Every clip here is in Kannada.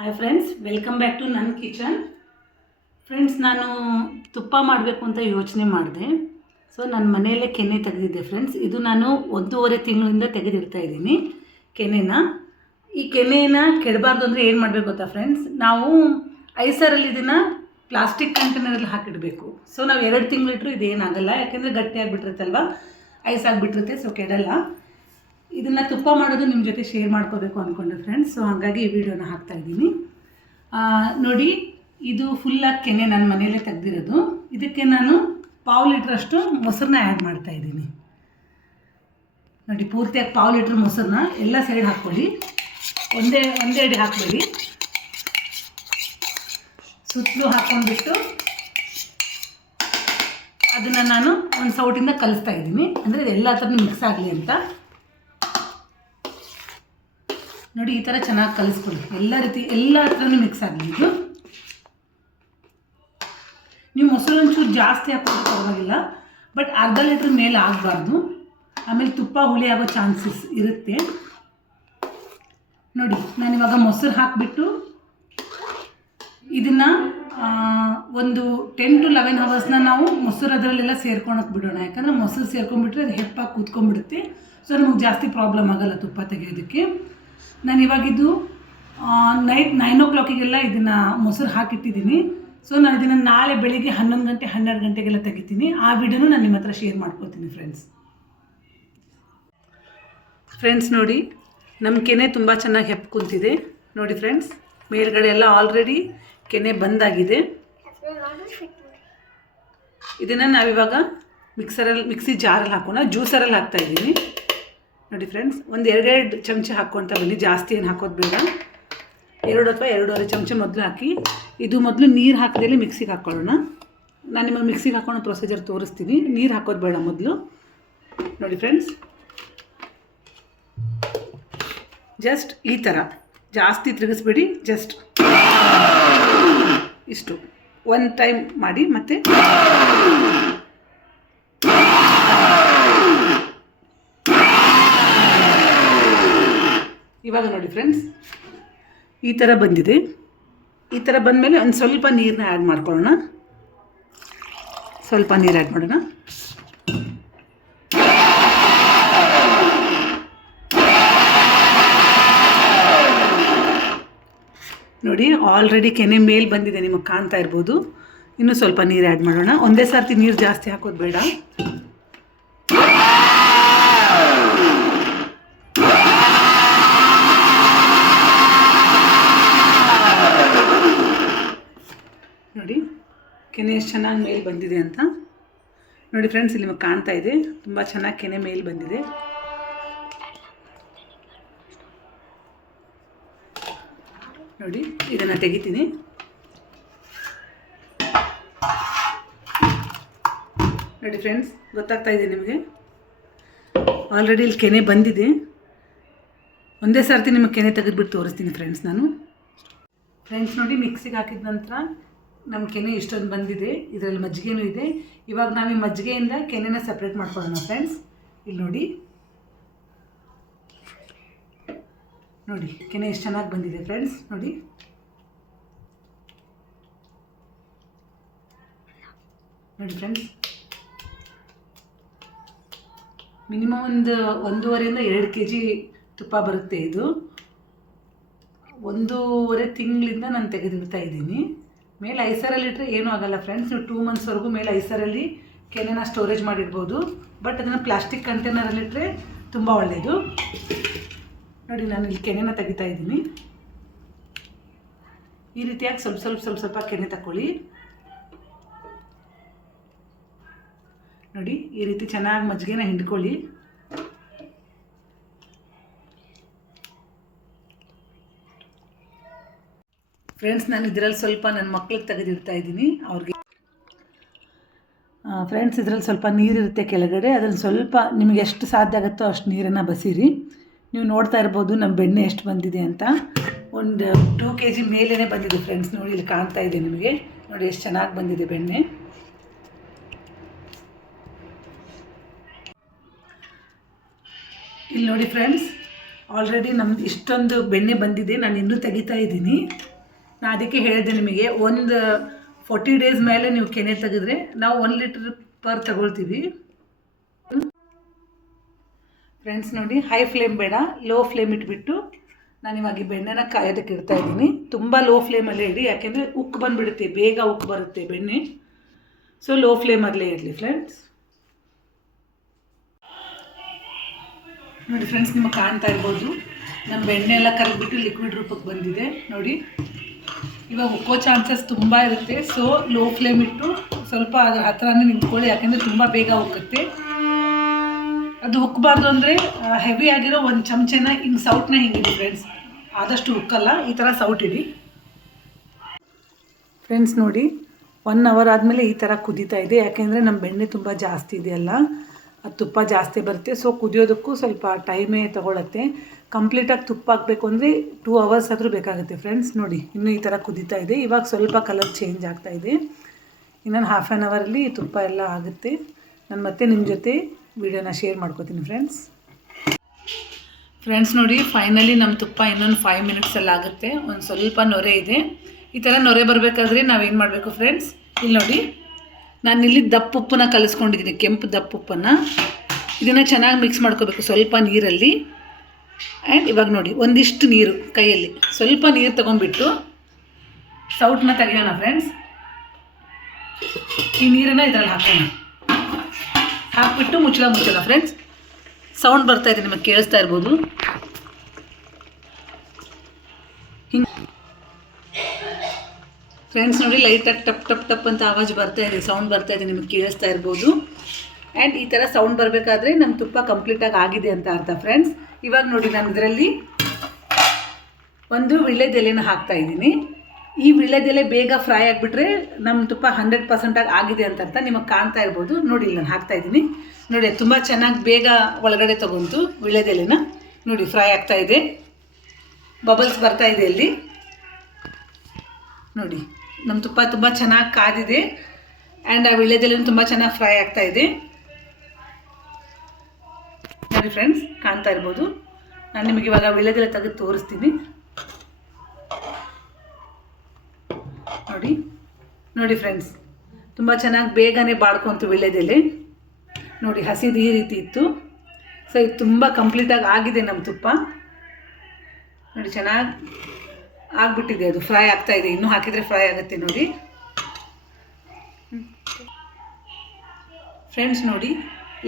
Hi friends, welcome back to ನನ್ನ ಕಿಚನ್. ಫ್ರೆಂಡ್ಸ್, ನಾನು ತುಪ್ಪ ಮಾಡಬೇಕು ಅಂತ ಯೋಚನೆ ಮಾಡಿದೆ. ಸೊ ನನ್ನ ಮನೆಯಲ್ಲೇ ಕೆನೆ ತೆಗೆದಿದ್ದೆ ಫ್ರೆಂಡ್ಸ್. ಇದು ನಾನು 1.5 ತಿಂಗಳಿಂದ ತೆಗೆದಿಡ್ತಾ ಇದ್ದೀನಿ ಕೆನೆನ. ಈ ಕೆನೆನ ಕೆಡಬಾರ್ದು ಅಂದರೆ ಏನು ಮಾಡಬೇಕು ಗೊತ್ತಾ ಫ್ರೆಂಡ್ಸ್? ನಾವು ಐಸರಲ್ಲಿ ಇದನ್ನು ಪ್ಲಾಸ್ಟಿಕ್ ಕಂಟೈನರಲ್ಲಿ ಹಾಕಿಡಬೇಕು. ಸೊ ನಾವು 2 ತಿಂಗಳಿಟ್ರು ಇದೇನಾಗಲ್ಲ, ಯಾಕೆಂದರೆ ಗಟ್ಟಿಯಾಗಿಬಿಟ್ಟಿರುತ್ತಲ್ವ, ಐಸ್ ಆಗಿಬಿಟ್ಟಿರುತ್ತೆ. ಸೊ ಕೆಡಲ್ಲ. ಇದನ್ನು ತುಪ್ಪ ಮಾಡೋದು ನಿಮ್ಮ ಜೊತೆ ಶೇರ್ ಮಾಡ್ಕೋಬೇಕು ಅಂದ್ಕೊಂಡೆ ಫ್ರೆಂಡ್ಸ್. ಸೊ ಹಾಗಾಗಿ ಈ ವಿಡಿಯೋನ ಹಾಕ್ತಾಯಿದ್ದೀನಿ. ನೋಡಿ, ಇದು ಫುಲ್ಲಾಗಿ ಕೆನೆ ನನ್ನ ಮನೆಯಲ್ಲೇ ತೆಗೆದಿರೋದು. ಇದಕ್ಕೆ ನಾನು 1/2 ಲೀಟ್ರಷ್ಟು ಮೊಸರನ್ನ ಆ್ಯಡ್ ಮಾಡ್ತಾಯಿದ್ದೀನಿ. ನೋಡಿ, ಪೂರ್ತಿಯಾಗಿ 1/2 ಲೀಟ್ರ್ ಮೊಸರನ್ನ ಎಲ್ಲ ಸೈಡ್ ಹಾಕ್ಕೊಳ್ಳಿ. ಒಂದೇ ಅಡಿ ಹಾಕಬೇಡಿ, ಸುತ್ತಲೂ ಹಾಕ್ಕೊಂಡ್ಬಿಟ್ಟು ಅದನ್ನು ನಾನು ಒಂದು ಸೌಟಿಂದ ಕಲಿಸ್ತಾ ಇದ್ದೀನಿ. ಅಂದರೆ ಇದು ಎಲ್ಲ ಹತ್ರನೂ ಮಿಕ್ಸ್ ಆಗಲಿ ಅಂತ. ನೋಡಿ, ಈ ಥರ ಚೆನ್ನಾಗಿ ಕಲಿಸ್ಕೊಳ್ಳಿ. ಎಲ್ಲ ಹತ್ರನೂ ಮಿಕ್ಸ್ ಆಗಲಿ ಇದು. ನೀವು ಮೊಸರು ಒಂಚೂರು ಜಾಸ್ತಿ ಹಾಕೋದು ಪರವಾಗಿಲ್ಲ, ಬಟ್ ಅರ್ಧ ಲೀಟ್ರ್ ಮೇಲೆ ಆಗಬಾರ್ದು. ಆಮೇಲೆ ತುಪ್ಪ ಹುಳಿ ಆಗೋ ಚಾನ್ಸಸ್ ಇರುತ್ತೆ. ನೋಡಿ, ನಾನಿವಾಗ ಮೊಸರು ಹಾಕಿಬಿಟ್ಟು ಇದನ್ನು ಒಂದು 10 to 11 ಅವರ್ಸ್ನ ನಾವು ಮೊಸರು ಅದರಲ್ಲೆಲ್ಲ ಸೇರ್ಕೊಳಕ್ಕೆ ಬಿಡೋಣ. ಯಾಕಂದರೆ ಮೊಸರು ಸೇರ್ಕೊಂಡ್ಬಿಟ್ರೆ ಅದು ಹೆಪ್ಪಾಗಿ ಕೂತ್ಕೊಂಡ್ಬಿಡುತ್ತೆ. ಸೊ ನಮಗೆ ಜಾಸ್ತಿ ಪ್ರಾಬ್ಲಮ್ ಆಗೋಲ್ಲ ತುಪ್ಪ ತೆಗೆಯೋದಕ್ಕೆ. ನಾನು ಇವಾಗಿದ್ದು ನೈಟ್ 9 o'clock ಇದನ್ನು ಮೊಸರು ಹಾಕಿಟ್ಟಿದ್ದೀನಿ. ಸೊ ನಾನು ಇದನ್ನು ನಾಳೆ ಬೆಳಿಗ್ಗೆ 11 ಗಂಟೆ 12 ಗಂಟೆಗೆಲ್ಲ ತೆಗಿತೀನಿ. ಆ ವಿಡಿಯೋನು ನಾನು ನಿಮ್ಮ ಹತ್ರ ಶೇರ್ ಮಾಡ್ಕೊತೀನಿ ಫ್ರೆಂಡ್ಸ್. ನೋಡಿ, ನಮ್ಮ ಕೆನೆ ತುಂಬ ಚೆನ್ನಾಗಿ ಹೆಪ್ಪು ಕುಂತಿದೆ. ನೋಡಿ ಫ್ರೆಂಡ್ಸ್, ಮೇಲ್ಗಡೆ ಎಲ್ಲ ಆಲ್ರೆಡಿ ಕೆನೆ ಬಂದಾಗಿದೆ. ಇದನ್ನು ನಾವಿವಾಗ ಮಿಕ್ಸಿ ಜಾರಲ್ಲಿ ಹಾಕೋಣ. ಜ್ಯೂಸರಲ್ಲಿ ಹಾಕ್ತಾಯಿದ್ದೀನಿ. ನೋಡಿ ಫ್ರೆಂಡ್ಸ್, ಒಂದು 2 ಚಮಚ ಹಾಕ್ಕೊತ ಬನ್ನಿ. ಜಾಸ್ತಿ ಏನು ಹಾಕೋದು ಬೇಡ. 2 ಅಥವಾ 2.5 ಚಮಚ ಮೊದಲು ಹಾಕಿ. ಇದು ಮೊದಲು ನೀರು ಹಾಕಿದಲ್ಲಿ ಮಿಕ್ಸಿಗೆ ಹಾಕ್ಕೊಳ್ಳೋಣ. ನಾನು ನಿಮಗೆ ಮಿಕ್ಸಿಗೆ ಹಾಕೊಳ್ಳೋ ಪ್ರೊಸೀಜರ್ ತೋರಿಸ್ತೀನಿ. ನೀರು ಹಾಕೋದು ಬೇಡ ಮೊದಲು. ನೋಡಿ ಫ್ರೆಂಡ್ಸ್, ಜಸ್ಟ್ ಈ ಥರ ಜಾಸ್ತಿ ತಿರುಗಿಸ್ಬೇಡಿ. ಜಸ್ಟ್ ಇಷ್ಟು ಒಂದು ಟೈಮ್ ಮಾಡಿ. ಮತ್ತು ಇವಾಗ ನೋಡಿ ಫ್ರೆಂಡ್ಸ್, ಈ ಥರ ಬಂದಿದೆ. ಈ ಥರ ಬಂದಮೇಲೆ ಒಂದು ಸ್ವಲ್ಪ ನೀರನ್ನ ಆ್ಯಡ್ ಮಾಡ್ಕೊಳ್ಳೋಣ. ಸ್ವಲ್ಪ ನೀರು ಆ್ಯಡ್ ಮಾಡೋಣ. ನೋಡಿ, ಆಲ್ರೆಡಿ ಕೆನೆ ಮೇಲೆ ಬಂದಿದೆ, ನಿಮಗೆ ಕಾಣ್ತಾ ಇರ್ಬೋದು. ಇನ್ನೂ ಸ್ವಲ್ಪ ನೀರು ಆ್ಯಡ್ ಮಾಡೋಣ. ಒಂದೇ ಸರ್ತಿ ನೀರು ಜಾಸ್ತಿ ಹಾಕೋದು ಬೇಡ. ನೋಡಿ, ಕೆನೆ ಎಷ್ಟು ಚೆನ್ನಾಗಿ ಮೇಲೆ ಬಂದಿದೆ ಅಂತ. ನೋಡಿ ಫ್ರೆಂಡ್ಸ್, ಇಲ್ಲಿ ನಿಮಗೆ ಕಾಣ್ತಾ ಇದೆ, ತುಂಬ ಚೆನ್ನಾಗಿ ಕೆನೆ ಮೇಲೆ ಬಂದಿದೆ. ನೋಡಿ, ಇದನ್ನು ತೆಗಿತೀನಿ. ನೋಡಿ ಫ್ರೆಂಡ್ಸ್, ಗೊತ್ತಾಗ್ತಾ ಇದೆ ನಿಮಗೆ. ಆಲ್ರೆಡಿ ಇಲ್ಲಿ ಕೆನೆ ಬಂದಿದೆ. ಒಂದೇ ಸರ್ತಿ ನಿಮಗೆ ಕೆನೆ ತೆಗೆದುಬಿಟ್ಟು ತೋರಿಸ್ತೀನಿ ಫ್ರೆಂಡ್ಸ್ ನಾನು. ಫ್ರೆಂಡ್ಸ್ ನೋಡಿ, ಮಿಕ್ಸಿಗೆ ಹಾಕಿದ ನಂತರ ನಮ್ಮ ಕೆನೆ ಇಷ್ಟೊಂದು ಬಂದಿದೆ. ಇದರಲ್ಲಿ ಮಜ್ಜಿಗೆನೂ ಇದೆ. ಇವಾಗ ನಾವು ಈ ಮಜ್ಜಿಗೆಯಿಂದ ಕೆನೆನ ಸಪ್ರೇಟ್ ಮಾಡ್ಕೊಳ್ಳೋಣ ಫ್ರೆಂಡ್ಸ್. ಇಲ್ಲಿ ನೋಡಿ, ನೋಡಿ ಕೆನೆ ಎಷ್ಟು ಚೆನ್ನಾಗಿ ಬಂದಿದೆ ಫ್ರೆಂಡ್ಸ್. ನೋಡಿ, ನೋಡಿ ಫ್ರೆಂಡ್ಸ್, ಮಿನಿಮಮ್ ಒಂದು 1.5 to 2 kg ತುಪ್ಪ ಬರುತ್ತೆ. ಇದು 1.5 ತಿಂಗಳಿಂದ ನಾನು ತೆಗೆದಿಡ್ತಾ ಇದ್ದೀನಿ. ಮೇಲೆ ಐಸರಲ್ಲಿ ಇಟ್ಟರೆ ಏನೂ ಆಗೋಲ್ಲ ಫ್ರೆಂಡ್ಸ್. ನೀವು 2 monthsವರೆಗೂ ಮೇಲೆ ಐಸರಲ್ಲಿ ಕೆನೆನ ಸ್ಟೋರೇಜ್ ಮಾಡಿರ್ಬೋದು. ಬಟ್ ಅದನ್ನು ಪ್ಲಾಸ್ಟಿಕ್ ಕಂಟೈನರಲ್ಲಿಟ್ಟರೆ ತುಂಬ ಒಳ್ಳೆಯದು. ನೋಡಿ, ನಾನು ಇಲ್ಲಿ ಕೆನೆನ ತೆಗಿತಾ ಇದ್ದೀನಿ. ಈ ರೀತಿಯಾಗಿ ಸ್ವಲ್ಪ ಕೆನೆ ತಗೊಳ್ಳಿ. ನೋಡಿ, ಈ ರೀತಿ ಚೆನ್ನಾಗಿ ಮಜ್ಜಿಗೆನ ಹಿಂಡ್ಕೊಳ್ಳಿ. ಫ್ರೆಂಡ್ಸ್, ನಾನು ಇದರಲ್ಲಿ ಸ್ವಲ್ಪ ನನ್ನ ಮಕ್ಳಿಗೆ ತೆಗೆದಿಡ್ತಾ ಇದ್ದೀನಿ. ಅವ್ರಿಗೆ ಫ್ರೆಂಡ್ಸ್, ಇದರಲ್ಲಿ ಸ್ವಲ್ಪ ನೀರಿರುತ್ತೆ ಕೆಳಗಡೆ. ಅದನ್ನು ಸ್ವಲ್ಪ ನಿಮಗೆ ಎಷ್ಟು ಸಾಧ್ಯ ಆಗುತ್ತೋ ಅಷ್ಟು ನೀರನ್ನು ಬಸಿರಿ. ನೀವು ನೋಡ್ತಾ ಇರ್ಬೋದು ನಮ್ಮ ಬೆಣ್ಣೆ ಎಷ್ಟು ಬಂದಿದೆ ಅಂತ. ಒಂದು 2 kg ಮೇಲೇ ಬಂದಿದೆ ಫ್ರೆಂಡ್ಸ್. ನೋಡಿ, ಇಲ್ಲಿ ಕಾಣ್ತಾ ಇದೆ ನಿಮಗೆ. ನೋಡಿ ಎಷ್ಟು ಚೆನ್ನಾಗಿ ಬಂದಿದೆ ಬೆಣ್ಣೆ. ಇಲ್ಲಿ ನೋಡಿ ಫ್ರೆಂಡ್ಸ್, ಆಲ್ರೆಡಿ ನಮ್ದು ಇಷ್ಟೊಂದು ಬೆಣ್ಣೆ ಬಂದಿದೆ, ನಾನು ಇನ್ನೂ ತೆಗಿತಾ ಇದ್ದೀನಿ. ನಾನು ಅದಕ್ಕೆ ಹೇಳಿದೆ ನಿಮಗೆ, ಒಂದು 40 ಡೇಸ್ ಮೇಲೆ ನೀವು ಕೆನೆ ತೆಗೆದ್ರೆ ನಾವು 1 ಲೀಟ್ರ್ ಪರ್ ತಗೊಳ್ತೀವಿ. ಫ್ರೆಂಡ್ಸ್ ನೋಡಿ, ಹೈ ಫ್ಲೇಮ್ ಬೇಡ, ಲೋ ಫ್ಲೇಮ್ ಇಟ್ಬಿಟ್ಟು ನಾನು ಇವಾಗ ಈ ಬೆಣ್ಣೆನ ಕಾಯೋದಕ್ಕೆ ಇಡ್ತಾ ಇದ್ದೀನಿ. ತುಂಬ ಲೋ ಫ್ಲೇಮಲ್ಲೇ ಇಡಿ, ಯಾಕೆಂದರೆ ಉಕ್ಕು ಬಂದುಬಿಡುತ್ತೆ, ಬೇಗ ಉಕ್ಕು ಬರುತ್ತೆ ಬೆಣ್ಣೆ. ಸೊ ಲೋ ಫ್ಲೇಮಲ್ಲೇ ಇರಲಿ ಫ್ರೆಂಡ್ಸ್. ನೋಡಿ ಫ್ರೆಂಡ್ಸ್, ನಿಮಗೆ ಕಾಣ್ತಾ ಇರ್ಬೋದು ನಮ್ಮ ಬೆಣ್ಣೆ ಎಲ್ಲ ಕರಗಿಬಿಟ್ಟು ಲಿಕ್ವಿಡ್ ರೂಪಕ್ಕೆ ಬಂದಿದೆ ನೋಡಿ. ಇವಾಗ ಉಕ್ಕೋ ಚಾನ್ಸಸ್ ತುಂಬ ಇರುತ್ತೆ. ಸೊ ಲೋ ಫ್ಲೇಮ್ ಇಟ್ಟು ಸ್ವಲ್ಪ ಅದ್ರ ಹತ್ರನೇ ನಿಂತ್ಕೊಳ್ಳಿ, ಯಾಕೆಂದರೆ ತುಂಬ ಬೇಗ ಉಕ್ಕುತ್ತೆ. ಅದು ಉಕ್ಕಬಾರ್ದು ಅಂದರೆ ಹೆವಿ ಆಗಿರೋ ಒಂದು ಚಮಚನ ಹಿಂಗೆ ಸೌಟ್ನ ಹಿಂಗಿಡಿ ಫ್ರೆಂಡ್ಸ್, ಆದಷ್ಟು ಉಕ್ಕಲ್ಲ, ಈ ಥರ ಸೌಟ್ ಇಡಿ ಫ್ರೆಂಡ್ಸ್. ನೋಡಿ 1 ಅವರ್ ಆದಮೇಲೆ ಈ ಥರ ಕುದೀತಾ ಇದೆ, ಯಾಕೆಂದರೆ ನಮ್ಮ ಬೆಣ್ಣೆ ತುಂಬ ಜಾಸ್ತಿ ಇದೆಯಲ್ಲ, ಅದು ತುಪ್ಪ ಜಾಸ್ತಿ ಬರುತ್ತೆ. ಸೊ ಕುದಿಯೋದಕ್ಕೂ ಸ್ವಲ್ಪ ಟೈಮೇ ತೊಗೊಳತ್ತೆ. ಕಂಪ್ಲೀಟಾಗಿ ತುಪ್ಪ ಹಾಕಬೇಕು ಅಂದರೆ 2 ಅವರ್ಸ್ ಆದರೂ ಬೇಕಾಗುತ್ತೆ ಫ್ರೆಂಡ್ಸ್. ನೋಡಿ ಇನ್ನೂ ಈ ಥರ ಕುದೀತಾ ಇದೆ. ಇವಾಗ ಸ್ವಲ್ಪ ಕಲರ್ ಚೇಂಜ್ ಆಗ್ತಾ ಇದೆ. ಇನ್ನೊಂದು ಹಾಫ್ ಆನ್ ಅವರಲ್ಲಿ ತುಪ್ಪ ಎಲ್ಲ ಆಗುತ್ತೆ. ನಾನು ಮತ್ತೆ ನಿಮ್ಮ ಜೊತೆ ವಿಡಿಯೋನ ಶೇರ್ ಮಾಡ್ಕೋತೀನಿ ಫ್ರೆಂಡ್ಸ್. ನೋಡಿ ಫೈನಲಿ ನಮ್ಮ ತುಪ್ಪ ಇನ್ನೊಂದು 5 ಮಿನಿಟ್ಸಲ್ಲಿ ಆಗುತ್ತೆ. ಒಂದು ಸ್ವಲ್ಪ ನೊರೆ ಇದೆ. ಈ ಥರ ನೊರೆ ಬರಬೇಕಾದ್ರೆ ನಾವೇನು ಮಾಡಬೇಕು ಫ್ರೆಂಡ್ಸ್, ಇಲ್ಲಿ ನೋಡಿ ನಾನಿಲ್ಲಿ ದಪ್ಪುಪ್ಪನ್ನ ಕಲಿಸ್ಕೊಂಡಿದ್ದೀನಿ, ಕೆಂಪು ದಪ್ಪುಪ್ಪನ್ನು. ಇದನ್ನು ಚೆನ್ನಾಗಿ ಮಿಕ್ಸ್ ಮಾಡ್ಕೋಬೇಕು ಸ್ವಲ್ಪ ನೀರಲ್ಲಿ. ಆ್ಯಂಡ್ ಇವಾಗ ನೋಡಿ ಒಂದಿಷ್ಟು ನೀರು ಕೈಯಲ್ಲಿ ಸ್ವಲ್ಪ ನೀರು ತೊಗೊಂಡ್ಬಿಟ್ಟು ಸೌಟನ್ನ ತೆಗಿಯೋಣ ಫ್ರೆಂಡ್ಸ್. ಈ ನೀರನ್ನು ಇದರಲ್ಲಿ ಹಾಕೋಣ, ಹಾಕ್ಬಿಟ್ಟು ಮುಚ್ಚೋಣ ಫ್ರೆಂಡ್ಸ್. ಸೌಂಡ್ ಬರ್ತಾ ಇದೆ, ನಿಮಗೆ ಕೇಳಿಸ್ತಾ ಇರ್ಬೋದು. ಫ್ರೆಂಡ್ಸ್ ನೋಡಿ ಲೈಟಾಗಿ ಟಪ್ ಟಪ್ ಟಪ್ ಅಂತ ಆವಾಜ್ ಬರ್ತಾ ಇದೆ, ಸೌಂಡ್ ಬರ್ತಾ ಇದೆ, ನಿಮಗೆ ಕೇಳಿಸ್ತಾ ಇರ್ಬೋದು. ಆ್ಯಂಡ್ ಈ ಥರ ಸೌಂಡ್ ಬರಬೇಕಾದ್ರೆ ನಮ್ಮ ತುಪ್ಪ ಕಂಪ್ಲೀಟಾಗಿ ಆಗಿದೆ ಅಂತ ಅರ್ಥ ಫ್ರೆಂಡ್ಸ್. ಇವಾಗ ನೋಡಿ ನಾನು ಇದರಲ್ಲಿ ಒಂದು ವೀಳ್ಯದೆಲೆನ ಹಾಕ್ತಾಯಿದ್ದೀನಿ. ಈ ವೀಳ್ಯದೆಲೆ ಬೇಗ ಫ್ರೈ ಆಗಿಬಿಟ್ರೆ ನಮ್ಮ ತುಪ್ಪ 100% ಆಗಿದೆ ಅಂತ ಅರ್ಥ. ನಿಮಗೆ ಕಾಣ್ತಾ ಇರ್ಬೋದು ನೋಡಿ, ಇಲ್ಲಿ ನಾನು ಹಾಕ್ತಾಯಿದ್ದೀನಿ ನೋಡಿ. ತುಂಬ ಚೆನ್ನಾಗಿ ಬೇಗ ಒಳಗಡೆ ತೊಗೊಂತು ವೀಳ್ಯದೆಲೆನ. ನೋಡಿ ಫ್ರೈ ಆಗ್ತಾಯಿದೆ, ಬಬಲ್ಸ್ ಬರ್ತಾ ಇದೆ ಇಲ್ಲಿ ನೋಡಿ. ನಮ್ಮ ತುಪ್ಪ ತುಂಬ ಚೆನ್ನಾಗಿ ಕಾದಿದೆ. ಆ್ಯಂಡ್ ಆ ವೀಳ್ಯದೆಲೆನೂ ತುಂಬ ಚೆನ್ನಾಗಿ ಫ್ರೈ ಆಗ್ತಾಯಿದೆ ನೋಡಿ ಫ್ರೆಂಡ್ಸ್, ಕಾಣ್ತಾ ಇರ್ಬೋದು. ನಾನು ನಿಮಗೆ ಇವಾಗ ವೀಳ್ಯದೆಲೆ ತೆಗೆದು ತೋರಿಸ್ತೀನಿ ನೋಡಿ ಫ್ರೆಂಡ್ಸ್. ತುಂಬ ಚೆನ್ನಾಗಿ ಬೇಗನೆ ಬಾಡ್ಕೊಂತು ವೀಳ್ಯದೆಲೆ ನೋಡಿ. ಹಸಿದು ಈ ರೀತಿ ಇತ್ತು. ಸೊ ಇದು ತುಂಬ ಕಂಪ್ಲೀಟಾಗಿ ಆಗಿದೆ ನಮ್ಮ ತುಪ್ಪ ನೋಡಿ. ಚೆನ್ನಾಗಿ ಆಗಿಬಿಟ್ಟಿದೆ, ಅದು ಫ್ರೈ ಆಗ್ತಾಯಿದೆ. ಇನ್ನೂ ಹಾಕಿದರೆ ಫ್ರೈ ಆಗುತ್ತೆ ನೋಡಿ ಫ್ರೆಂಡ್ಸ್. ನೋಡಿ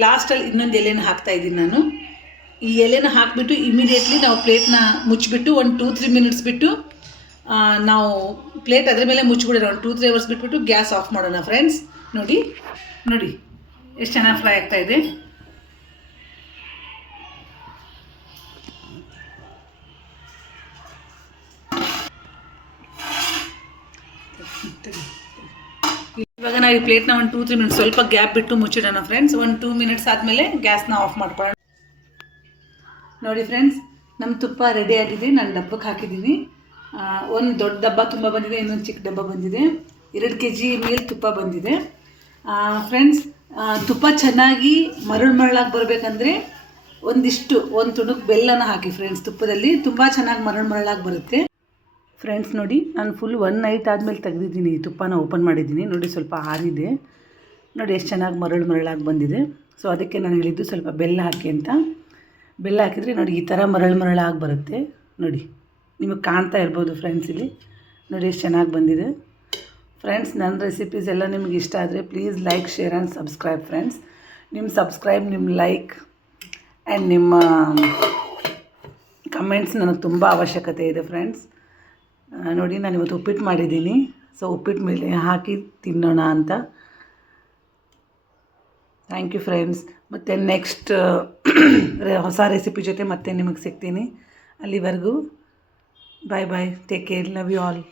ಲಾಸ್ಟಲ್ಲಿ ಇನ್ನೊಂದು ಎಲೆನ ಹಾಕ್ತಾಯಿದ್ದೀನಿ ನಾನು. ಈ ಎಲೆನ ಹಾಕಿಬಿಟ್ಟು ಇಮಿಡಿಯೇಟ್ಲಿ ನಾವು ಪ್ಲೇಟ್ನ ಮುಚ್ಚಿಬಿಟ್ಟು ಒಂದು 2-3 ಮಿನಿಟ್ಸ್ ಬಿಟ್ಟು ನಾವು ಪ್ಲೇಟ್ ಅದರ ಮೇಲೆ ಮುಚ್ಚಿಬಿಡೋಣ. ಒಂದು 2-3 ಅವರ್ಸ್ ಬಿಟ್ಬಿಟ್ಟು ಗ್ಯಾಸ್ ಆಫ್ ಮಾಡೋಣ ಫ್ರೆಂಡ್ಸ್. ನೋಡಿ ಎಷ್ಟು ಚೆನ್ನಾಗಿ ಫ್ರೈ ಆಗ್ತಾಯಿದೆ. ಇವಾಗ ನಾವು ಈ ಪ್ಲೇಟ್ನ ಒಂದು 2-3 ಮಿನಿಟ್ಸ್ ಸ್ವಲ್ಪ ಗ್ಯಾಪ್ ಬಿಟ್ಟು ಮುಚ್ಚಿಡೋಣ ಫ್ರೆಂಡ್ಸ್. ಒಂದು 2 ಮಿನಿಟ್ಸ್ ಆದಮೇಲೆ ಗ್ಯಾಸ್ನ ಆಫ್ ಮಾಡ್ಕೊಳ್ಳೋಣ ನೋಡಿ ಫ್ರೆಂಡ್ಸ್. ನಮ್ಮ ತುಪ್ಪ ರೆಡಿ ಆಗಿದೆ. ನಾನು ಡಬ್ಬಕ್ಕೆ ಹಾಕಿದ್ದೀನಿ. ಒಂದು ದೊಡ್ಡ ಡಬ್ಬ ತುಂಬ ಬಂದಿದೆ, ಇನ್ನೊಂದು ಚಿಕ್ಕ ಡಬ್ಬ ಬಂದಿದೆ. 2 kg ಮೇಲೆ ತುಪ್ಪ ಬಂದಿದೆ ಫ್ರೆಂಡ್ಸ್. ತುಪ್ಪ ಚೆನ್ನಾಗಿ ಮರಳಾಗಿ ಬರಬೇಕಂದ್ರೆ ಒಂದು ತುಣುಕು ಬೆಲ್ಲನ ಹಾಕಿ ಫ್ರೆಂಡ್ಸ್. ತುಪ್ಪದಲ್ಲಿ ತುಂಬ ಚೆನ್ನಾಗಿ ಮರಳಾಗಿ ಬರುತ್ತೆ ಫ್ರೆಂಡ್ಸ್. ನೋಡಿ ನಾನು ಫುಲ್ 1 ನೈಟ್ ಆದಮೇಲೆ ತೆಗೆದಿದ್ದೀನಿ, ತುಪ್ಪನ ಓಪನ್ ಮಾಡಿದ್ದೀನಿ ನೋಡಿ. ಸ್ವಲ್ಪ ಆರಿದೆ ನೋಡಿ, ಎಷ್ಟು ಚೆನ್ನಾಗಿ ಮರಳಾಗಿ ಬಂದಿದೆ. ಸೊ ಅದಕ್ಕೆ ನಾನು ಹೇಳಿದ್ದು ಸ್ವಲ್ಪ ಬೆಲ್ಲ ಹಾಕಿ ಅಂತ. ಬೆಲ್ಲ ಹಾಕಿದರೆ ನೋಡಿ ಈ ಥರ ಮರಳಾಗಿ ಬರುತ್ತೆ ನೋಡಿ. ನಿಮಗೆ ಕಾಣ್ತಾ ಇರ್ಬೋದು ಫ್ರೆಂಡ್ಸ್, ಇಲ್ಲಿ ನೋಡಿ ಎಷ್ಟು ಚೆನ್ನಾಗಿ ಬಂದಿದೆ ಫ್ರೆಂಡ್ಸ್. ನನ್ನ ರೆಸಿಪೀಸ್ ಎಲ್ಲ ನಿಮ್ಗೆ ಇಷ್ಟ ಆದರೆ please like, share and subscribe friends. ನಿಮ್ಮ ಸಬ್ಸ್ಕ್ರೈಬ್, ನಿಮ್ಮ ಲೈಕ್ ಆ್ಯಂಡ್ ನಿಮ್ಮ ಕಮೆಂಟ್ಸ್ ನನಗೆ ತುಂಬ ಅವಶ್ಯಕತೆ ಇದೆ ಫ್ರೆಂಡ್ಸ್. ನೋಡಿ ನಾನು ಇವತ್ತು ಉಪ್ಪಿಟ್ಟು ಮಾಡಿದ್ದೀನಿ. ಸೊ ಉಪ್ಪಿಟ್ಟು ಮೇಲೆ ಹಾಕಿ ತಿನ್ನೋಣ ಅಂತ. Thank you friends. ಮತ್ತು ನೆಕ್ಸ್ಟ್ ಹೊಸ ರೆಸಿಪಿ ಜೊತೆ ಮತ್ತೆ ನಿಮಗೆ ಸಿಗ್ತೀನಿ. ಅಲ್ಲಿವರೆಗೂ bye bye, take care, love you all.